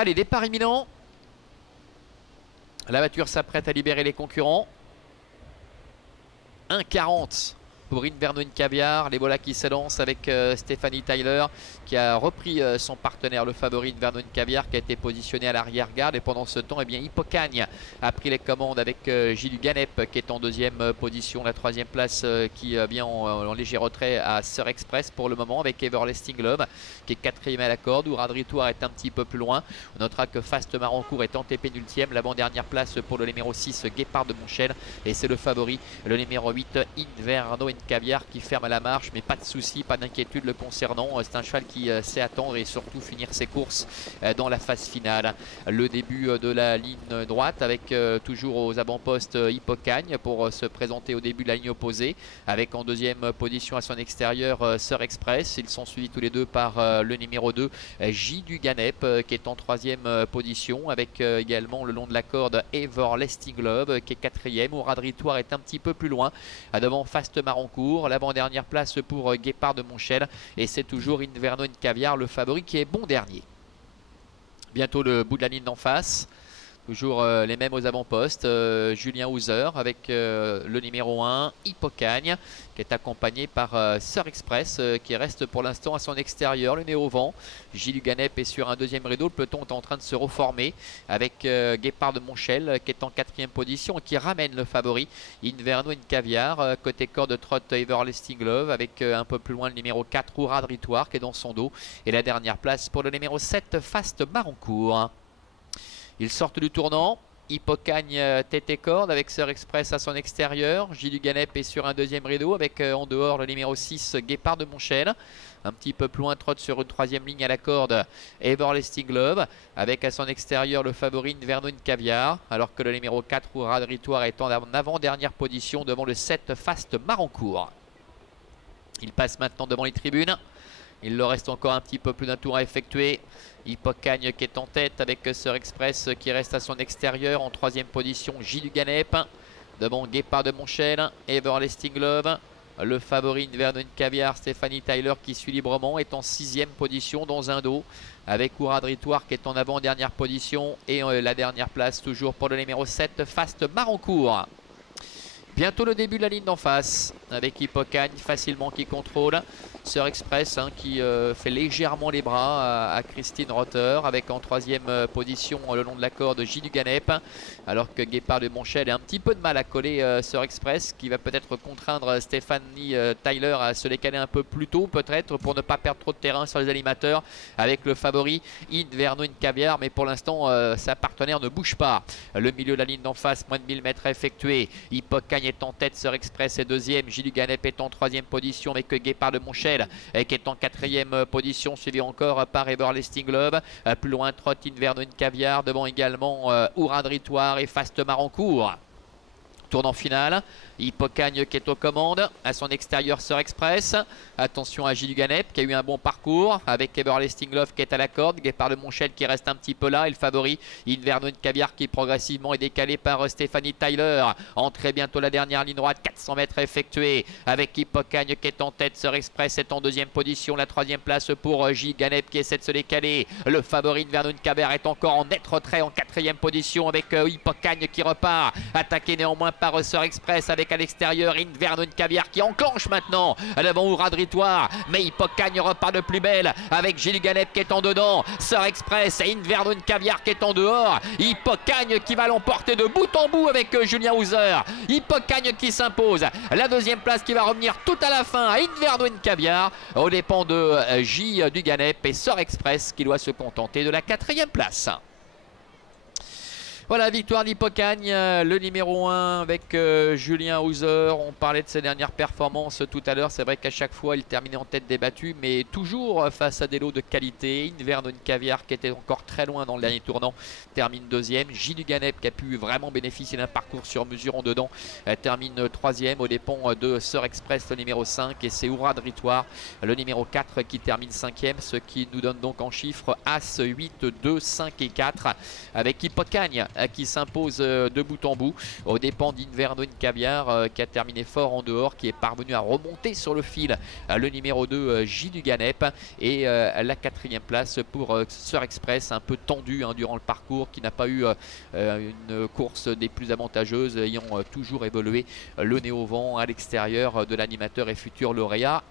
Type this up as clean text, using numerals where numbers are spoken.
Allez, départ imminent. La voiture s'apprête à libérer les concurrents. 1,40 pour Inverno Caviar. Les voilà qui s'élancent avec Stéphanie Tyler qui a repris son partenaire, le favori Inverno Caviar, qui a été positionné à l'arrière-garde. Et pendant ce temps, eh bien, Hippocagne a pris les commandes avec Gilles Ganep qui est en deuxième position. La troisième place qui vient en léger retrait à Sœur Express pour le moment, avec Everlasting Love qui est quatrième à la corde. Ourad-Ritoire est un petit peu plus loin. On notera que Fast Marancourt est antépénultième. L'avant-dernière place pour le numéro 6, Guépard de Montchel. Et c'est le favori, le numéro 8, Inverno Caviar, qui ferme à la marche. Mais pas de souci, pas d'inquiétude le concernant. C'est un cheval qui sait attendre et surtout finir ses courses dans la phase finale. Le début de la ligne droite avec toujours aux avant-postes Hippocagne pour se présenter au début de la ligne opposée, avec en deuxième position à son extérieur Sœur Express. Ils sont suivis tous les deux par le numéro 2 J du Ganep qui est en troisième position, avec également le long de la corde Everlasting Love qui est quatrième. Ourad-Ritoire est un petit peu plus loin devant Fast Marancourt. L'avant-dernière place pour Guépard de Montchel, et c'est toujours Inverno Caviar le favori qui est bon dernier. Bientôt le bout de la ligne d'en face. Toujours les mêmes aux avant-postes. Julien Houser avec le numéro 1, Hippocagne, qui est accompagné par Sœur Express, qui reste pour l'instant à son extérieur, le nez au vent. Gilles Ganep est sur un deuxième rideau. Le peloton est en train de se reformer avec Guépard de Montchel, qui est en quatrième position et qui ramène le favori, Inverno Caviar. Côté corde trotte Everlasting Love, avec un peu plus loin le numéro 4, Ourad-Ritoire, qui est dans son dos. Et la dernière place pour le numéro 7, Fast Marancourt. Ils sortent du tournant. Hippocagne tête et corde avec Sœur Express à son extérieur. Gilles Ganep est sur un deuxième rideau avec en dehors le numéro 6, Guépard de Montchel. Un petit peu plus loin, trotte sur une troisième ligne à la corde Everlasting Love, avec à son extérieur le favori Inverno Caviar, alors que le numéro 4, Ourad-Ritoire, est en avant-dernière position devant le 7, Fast Marancourt. Il passe maintenant devant les tribunes. Il leur reste encore un petit peu plus d'un tour à effectuer. Hippocagne qui est en tête avec Sœur Express qui reste à son extérieur. En troisième position, Gilles Ganep. Devant Guépard de Montchel, Everlasting Love. Le favori Inverno Caviar, Stéphanie Tyler, qui suit librement, est en sixième position dans un dos, avec Ourad-Ritoire qui est en avant-dernière position. Et la dernière place toujours pour le numéro 7, Fast Marancourt. Bientôt le début de la ligne d'en face, avec Hippocagne facilement qui contrôle. Sœur Express qui fait légèrement les bras à Christine Rotter, avec en troisième position le long de la corde Gilles Ganep, alors que Guépard de Montchel a un petit peu de mal à coller Sœur Express, qui va peut-être contraindre Stéphanie Tyler à se décaler un peu plus tôt, peut-être pour ne pas perdre trop de terrain sur les animateurs, avec le favori Inverno Caviar. Mais pour l'instant sa partenaire ne bouge pas. Le milieu de la ligne d'en face, moins de 1000 mètres à effectuer. Hippocagne est en tête, Sœur Express est deuxième, Gilles Ganep est en troisième position avec Guépard de Montchel qui est en quatrième position, suivi encore par Everlasting Love. Plus loin, trotte Inverno Caviar, devant également Ourad-Ritoire et Fast Marancourt. Tournant final, Hippocagne qui est aux commandes, à son extérieur Sœur Express. Attention à Gilles Ganep qui a eu un bon parcours, avec Everlasting Love qui est à la corde, Guépard de Montchel qui reste un petit peu là, et le favori Inverno Caviar qui progressivement est décalé par Stéphanie Tyler. Entrée bientôt la dernière ligne droite, 400 mètres effectués, avec Hippocagne qui est en tête, Sœur Express est en deuxième position. La troisième place pour Gilles Ganep qui essaie de se décaler. Le favori Inverno Caviar est encore en net retrait en quatrième position, avec Hippocagne qui repart, attaqué néanmoins par Sœur Express, avec à l'extérieur Inverno Caviar qui enclenche maintenant devant Ourad-Ritoire, mais Hippocagne repart de plus belle avec Gilles Ganep qui est en dedans, Sœur Express et Inverno Caviar qui est en dehors. Hippocagne qui va l'emporter de bout en bout avec Julien Houser. Hippocagne qui s'impose. La deuxième place qui va revenir tout à la fin à Inverno Caviar aux dépens de J du Ganep, et Sœur Express qui doit se contenter de la quatrième place. Voilà, victoire d'Hippocagne, le numéro 1 avec Julien Houser. On parlait de ses dernières performances tout à l'heure. C'est vrai qu'à chaque fois, il terminait en tête des battues, mais toujours face à des lots de qualité. Inverno Caviar, qui était encore très loin dans le dernier tournant, termine deuxième. Gilles Ganep, qui a pu vraiment bénéficier d'un parcours sur mesure en dedans, termine troisième aux dépens de Sœur Express, le numéro 5. Et c'est Ourad-Ritoire, le numéro 4, qui termine cinquième. Ce qui nous donne donc en chiffres As, 8, 2, 5 et 4, avec Hippocagne qui s'impose de bout en bout aux dépens d'Inverno Caviar qui a terminé fort en dehors, qui est parvenu à remonter sur le fil le numéro 2 J du Ganep, et la 4e place pour Sœur Express, un peu tendu durant le parcours, qui n'a pas eu une course des plus avantageuses, ayant toujours évolué le nez au vent à l'extérieur de l'animateur et futur lauréat